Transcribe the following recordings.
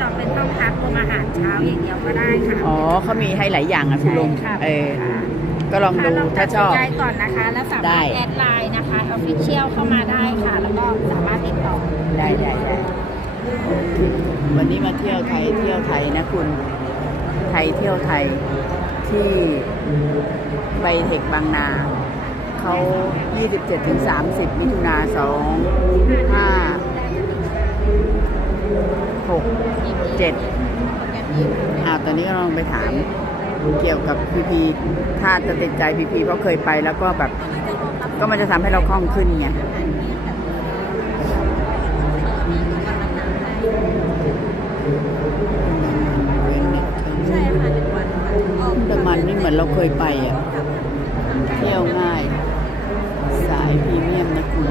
จองเป็นห้องพักรวมอาหารเช้าอย่างเดียวก็ได้ค่ะอ๋อเขามีให้หลายอย่างอะคุณลุงใช่ค่ะเออก็ลองดูค่ะถ้าชอบตัดสินใจก่อนนะคะ แล้วสาได้ มารถแอดไลน์นะคะออฟฟิเชียลเข้ามาได้ค่ะ แล้วก็สามารถติดต่อได้ได้ได้วันนี้มาเที่ยวไทยเที่ยวไทยนะคุณ ไทยเที่ยวไทยที่ไบเทคบางนาเขา 27ถึง30 มิถุนา2 5 6 7อ่าตอนนี้ก็ลองไปถามเกี่ยวกับพีพีถ้าจะติดใจพีพีเพราะเคยไปแล้วก็แบบ ก็มันจะทำให้เราคล่องขึ้นไงใช่ค่ะหนึ่งวันค่ะออกแต่มันนี่เหมือนเราเคยไปอะ เที่ยวง่าย สายพรีเมียมนะคุณ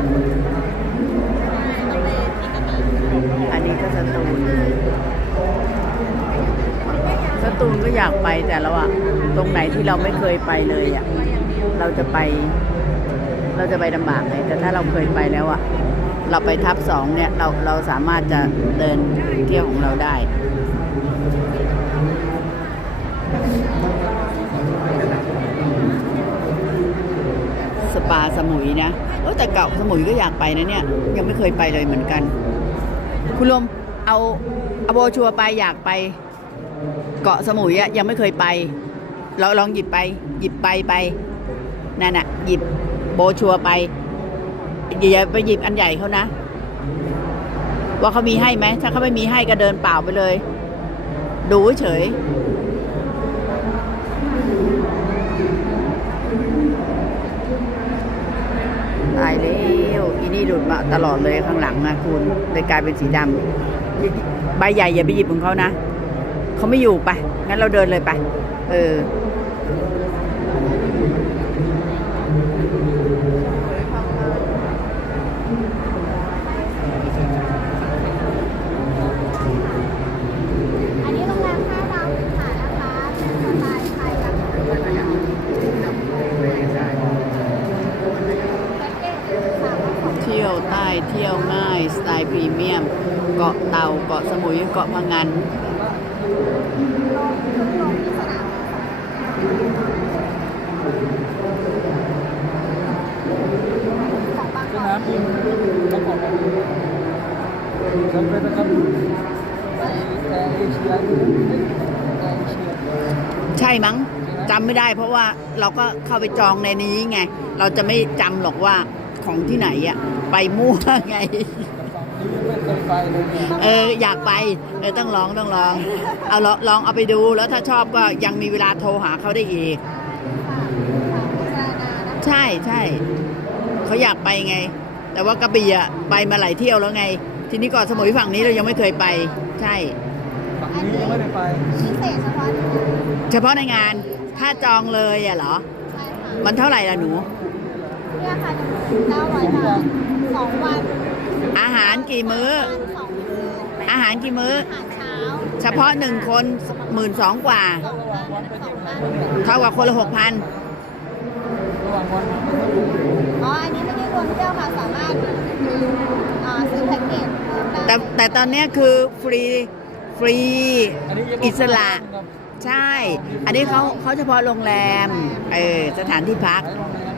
ก็สตูลสตูลก็อยากไปแต่เราอะตรงไหนที่เราไม่เคยไปเลยอะเราจะไป เราจะไปลำบากไงแต่ถ้าเราเคยไปแล้วอะเราไปทับสองเนี่ยเราเราสามารถจะเดินเที่ยวของเราได้สปาสมุยนะเออแต่เก่าสมุยก็อยากไปนะเนี่ย ยังไม่เคยไปเลยเหมือนกัน คุณลมเอาเอาโบชัวไปอยากไป เกาะสมุยอะยังไม่เคยไป เราลองหยิบไป หยิบไปไปนั่นน่ะ หยิบโบชัวไปอย่าไปหยิบอันใหญ่เขานะ ว่าเขามีให้ไหมถ้าเขาไม่มีให้ก็เดินเปล่าไปเลย ดูเฉยตายแล้วี่หลุดมาตลอดเลยข้างหลังนะคุณเลยกลายเป็นสีดำใบใหญ่อย่าไปหยิบของเขานะเขาไม่อยู่ไปงั้นเราเดินเลยไป เออ อันนี้โรงแรม5ดาวสิงหานะคะ เป็นสไตล์ไทยกับแพ็กเกจสามารถของ เที่ยเที่ยวง่าย สไตล์พรีเมียม เกาะเต่าเกาะสมุยเกาะพังงานสนามบินต้องขอบคุณครับเป็นนะครับแอร์เอเชียแอร์เอเชียใช่มั้งจำไม่ได้เพราะว่าเราก็เข้าไปจองในนี้ไง เราจะไม่จำหรอกว่า ของที่ไหนอะไปมั่วไงฝั่งนี้ไม่เคยไปเลยเนี่ยเอออยากไปเออต้องลองต้องลอง เอาลองลองเอาไปดูแล้วถ้าชอบก็ยังมีเวลาโทรหาเขาได้อีก ใช่ใช่เขาอยากไปไง แต่ว่ากระบี่อะไปมาหลายเที่ยวแล้วไง ทีนี้เก่อนสมุยฝั่งนี้เรายังไม่เคยไป ใช่ฝั่งนี้ยังไม่ได้ไปพิเศษเฉพาะที่เฉพาะในงานถ้าจองเลยอะเหรอใช่ค่ะมันเท่าไหร่ล่ะหนู เนี่ยค่ะเก้าร้อยบาทสองวันอาหารกี่มื้อ สองมื้ออาหารกี่มื้อ อาหารเช้าเฉพาะหนึ่งคนหมื่นสองกว่า สองวันสองวันเท่ากับคนละหกพันระหว่างวันอ๋ออันนี้ไม่ได้รวมเที่ยวค่ะสามารถอ่าซื้อแพ็กเกจเพิ่มได้แต่แต่ตอนเนี้ยคือฟรีฟรีอันนี้เฉพาะอิสระครับใช่ อันนี้เขาเขาเฉพาะโรงแรม เออ สถานที่พัก ใช้โรงแรม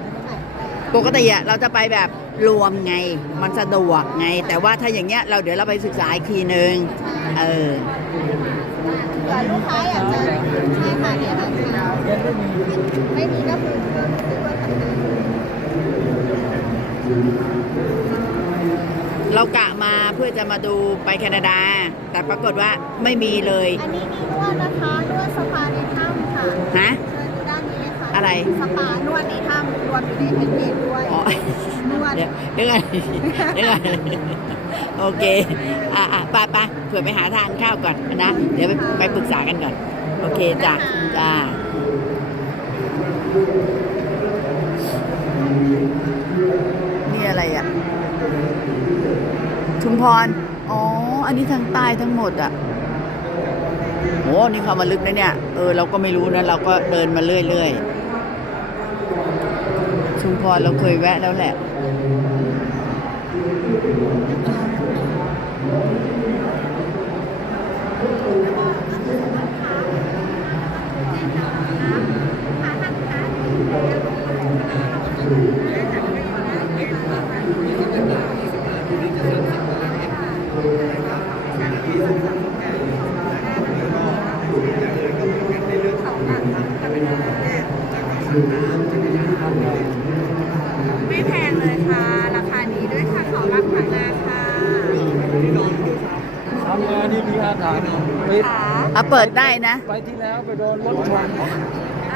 ปกติอะเราจะไปแบบรวมไง มันสะดวกไง แต่ว่าถ้าอย่างเงี้ยเราเดี๋ยวเราไปศึกษาอีกทีนึงเออเผื่อลูกค้าอยากจะใช่ค่ะเนี่ยอาหารเช้าเย็นไม่มีไม่มีก็คือเพิ่มซื้อด้วยกันได้เรากะมาเพื่อจะมาดูไปแคนาดา แต่ปรากฏว่าไม่มีเลย อันนี้มีนวดนะคะนวดสปาในถ้ำค่ะฮะ อะไร สปานวดในถ้ำรวมอยู่ในแพ็กเกจด้วยอ๋อ นวด เดี๋ยวเดี๋ยวก่อนเดี๋ยวก่อนโอเค อะอะไปไปเผื่อไปหาทานข้าวก่อนนะ เดี๋ยวไปไปปรึกษากันก่อน โอเคจ้ะจ้านี่อะไรอะ ชุมพร อ๋อ อันนี้ทางใต้ทั้งหมดอะโอ้นี่เขามาลึกนะเนี่ย เออ เราก็ไม่รู้นะ เราก็เดินมาเรื่อยๆ ชุมพรเราเคยแวะแล้วแหละ ไม่แพงเลยค่ะ ราคาดีด้วยค่ะเขารับพังงาค่ะ ทำงานนี่มีอาถรรพ์ไปขาอะเปิดได้นะ ไปที่แล้วไปโดนรถชน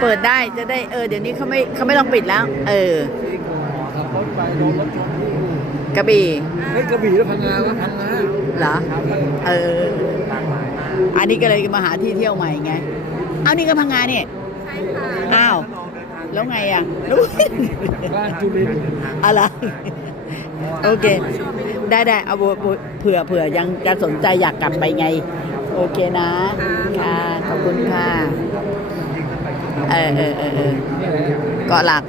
เปิดได้จะได้เออเดี๋ยวนี้เขาไม่เขาไม่ต้องปิดแล้ว เออที่กูหมอขับรถไปโดนรถชนที่กระบี่เฮ้ยกระบี่แล้วพังงาวะพังงาเหรอเอออันนี้ก็เลยมาหาที่เที่ยวใหม่ไงเอานี่ก็พังงาเนี่ยใช่ค่ะอ้าวแล้วไงอะรู้บ้านจุลินทร์อะไรโอเค ได้ได้เอาบัวบัวเผื่อเผื่อยังจะสนใจอยากกลับไปไง โอเคนะ ค่ะ ขอบคุณค่ะ เออเออเออเออนี่แหละเกาะหลัก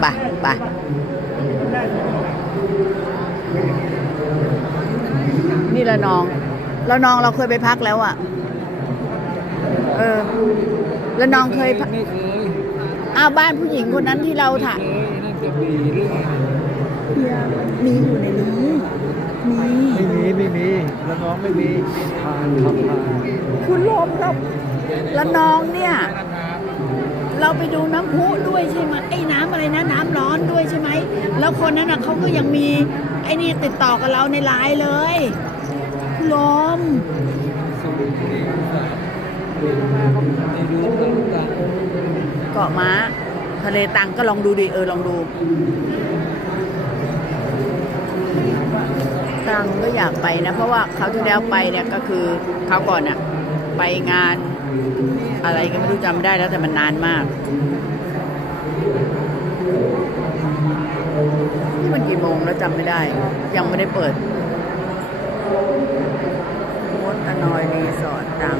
ไปไปนี่ละนองละนองเราเคยไปพักแล้วอะ เออละนองเคยพักไม่เคยอ้าวบ้านผู้หญิงคนนั้นที่เราถ่ายเคยนั่นกระบี่หรือไงมีอยู่ในนี้ มี ไม่มีไม่มีแล้วน้องไม่มีผ่านขับผ่านคุณลมเราละนองเนี่ย เราไปดูน้ำพุด้วยใช่ไหมไอ้น้ำอะไรนะน้ำร้อนด้วยใช่ไหม แล้วคนนั้นน่ะเขาก็ยังมีไอ้นี่ติดต่อกับเราในไลน์เลยคุณลมสูงนี่ในรูปต่างเกาะม้าทะเลตังก็ลองดูดิเออลองดู ตังก็อยากไปนะ เพราะว่าเขาที่แล้วไปเนี่ยก็คือเขาก่อนอะไปงานอะไรก็ไม่รู้จำไม่ได้แล้วแต่มันนานมากนี่มันกี่โมงแล้วจำไม่ได้ ยังไม่ได้เปิดมดตะนอยรีสอร์ทตัง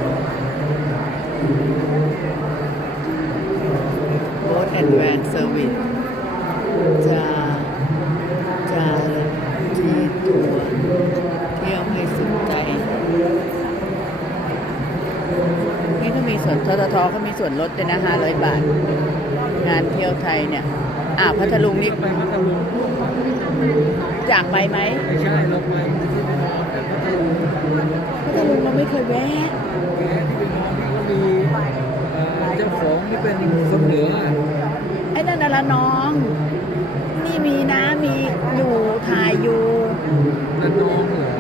Boat and Van Service จะจะที่ตัวเที่ยวให้สุดใจ นี่ก็มีส่วนทททเขามี ส่วนลดด้วยนะ500บาท งานเที่ยวไทยเนี่ย อ่าวพัทลุงนี่ๆไปพัทลุงอยากไปไหมไม่ใช่เราไปพัทลุงเราไม่เคยแวะแกที่เป็นน้องนี่ก็มีเอ่อเจ้าของที่เป็นคนเหนือไอ้นั่นน่ะละน้อง นี่มีนะมีอยู่ถ่ายอยู่ นันน้องเหรอ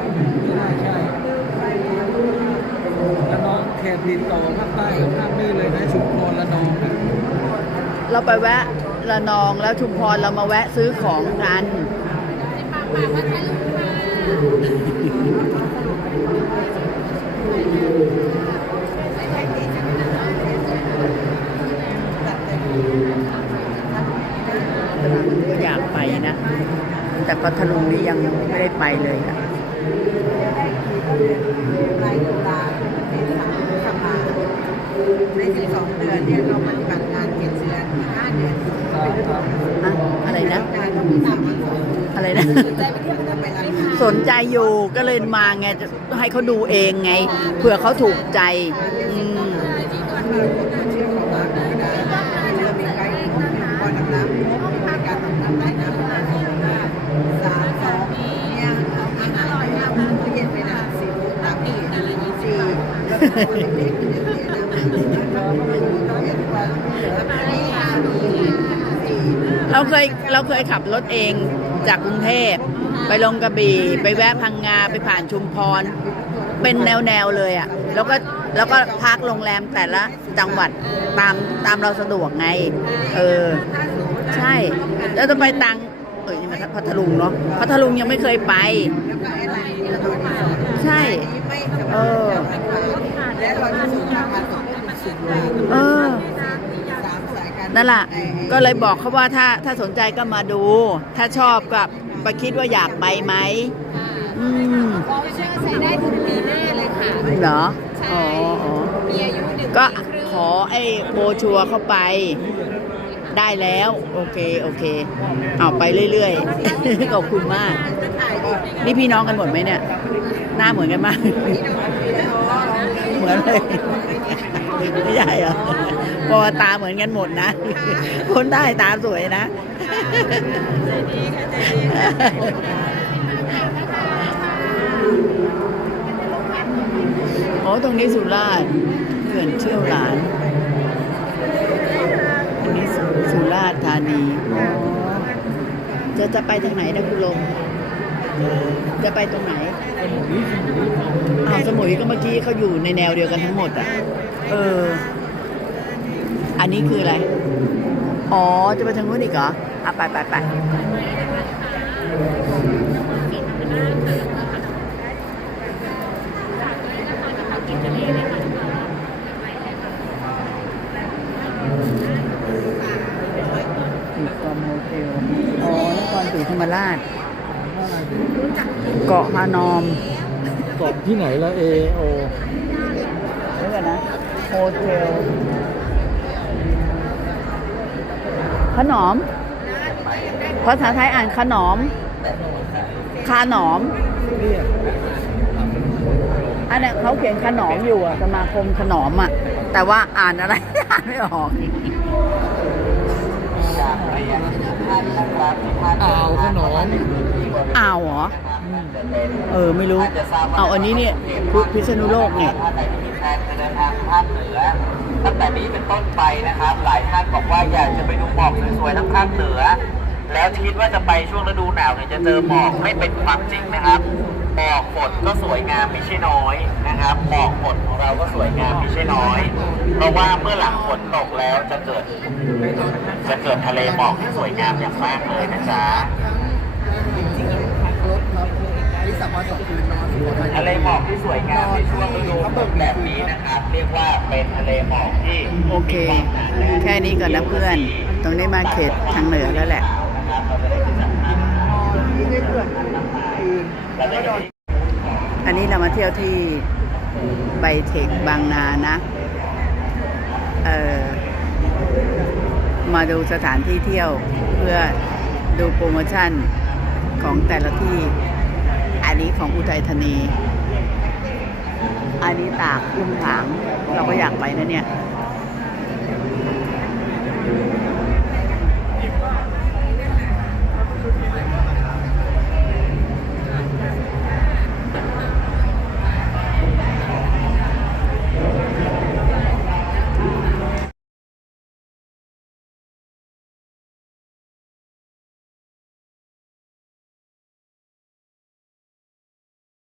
ใช่ใช่ละน้อง เขตติดต่อภาคใต้กับภาคนี้เลยนะชุมพรละนองนะเราไปแวะละนองแล้วชุมพรเรามาแวะซื้อของกันก็อยากไปนะ แต่พัทลุงนี่ยังไม่ได้ไปเลยอะ ปลายตุลาเมษาพฤษภาใน 12 เดือนเราปฏิบัติงานเดือนอีก5เดือนก็ไปดูอะอะไรนะงานก็มีสามวันสองเดือนอะไรนะใจไปเที่ยวก็ไปรับสนใจอยู่ก็เลยมาไงจะให้เขาดูเองไง เผื่อเขาถูกใจ อืมเชื่อของ เราเคยเราเคยขับรถเองจากกรุงเทพไปลงกระบี่ไปแวะพังงาไปผ่านชุมพร เป็นแนวแนวๆเลยอะ แล้วก็แล้วก็พักโรงแรมแต่ละจังหวัดตามตามเราสะดวกไง เออ ใช่ แล้วจะไปตังเอ้ยนี่มันพัทลุงเนาะพัทลุงยังไม่เคยไป ใช่ เออ เราจะส่งทางมาสองเป็นสิบเลยเออ สามสายการนั่นแหละก็เลยบอกเขาว่าถ้าถ้าสนใจก็มาดู ถ้าชอบก็ไปคิดว่าอยากไปไหมอืมวอลเชอร์ใช้ได้ถึงปีหน้าเลยค่ะ เหรอใช่ อ๋ออ๋อมีอายุหนึ่งก็ปีครึ่งขอไอ้โบรชัวร์เข้าไป ได้แล้ว โอเค โอเค เอาไปเรื่อยๆ ขอบคุณมาก นี่พี่น้องกันหมดไหมเนี่ย หน้าเหมือนกันมาก เหมือนเลย ไม่ใช่เหรอเพราะว่าตาเหมือนกันหมดนะ คนได้ตาสวยนะคอ๋อตรงนี้สุราษฎร์เขื่อนเชี่ยวหลานอันนี้สุสุราษฎร์ธานีอ๋อจะจะไปทางไหนนะคุณลม จะไปตรงไหนอ้าวสมุยก็เมื่อกี้เขาอยู่ในแนวเดียวกันทั้งหมดอะ เออ อันนี้คืออะไร อ๋อ จะไปทางนู้นอีกเหรอ อะไปไปไปติดกอมโมเทลอ๋อนครศรีธรรมราช เกาะฮานอมเกาะที่ไหนละเอโอเดี๋ยวก่อนนะโฮเทลขนอมภาษาไทยอ่านขนอมคาหนอมอันเนี้ยเขาเขียนขนอมอยู่อะสมาคมขนอมอะแต่ว่าอ่านอะไรอ่านไม่ออกอ่าวขนอม อ่าวเหรอ เออไม่รู้ เอาอันนี้เนี่ยพิพิษณุโลกเนี่ยตั้งแต่นี้เป็นต้นไปนะครับ หลายท่านบอกว่าอยากจะไปดูหมอกสวยๆทั้งภาคเหนือ แล้วคิดว่าจะไปช่วงฤดูหนาวเนี่ยจะเจอหมอกไม่เป็นความจริงนะครับหมอกฝนก็สวยงามไม่ใช่น้อยนะครับหมอกฝนของเราก็สวยงามไม่ใช่น้อย เพราะว่าเมื่อหลังฝนตกแล้วจะเกิด จะเกิดทะเลหมอกที่สวยงามอย่างมากเลยนะจ๊ะ ทะเลหมอกที่สวยงามในช่วงฤดูฝนแบบนี้นะครับ เรียกว่าเป็นทะเลหมอกที่โอเค แค่นี้ก่อนนะเพื่อน ตรงนี้มาเขตทางเหนือแล้วแหละอันนี้เรามาเที่ยวที่ไบเทคบางนานะ เออมาดูสถานที่เที่ยวเพื่อดูโปรโมชั่นของแต่ละที่ อันนี้ของอุทัยธานี อันนี้ตากลุ่มถางเราก็อยากไปนะเนี่ย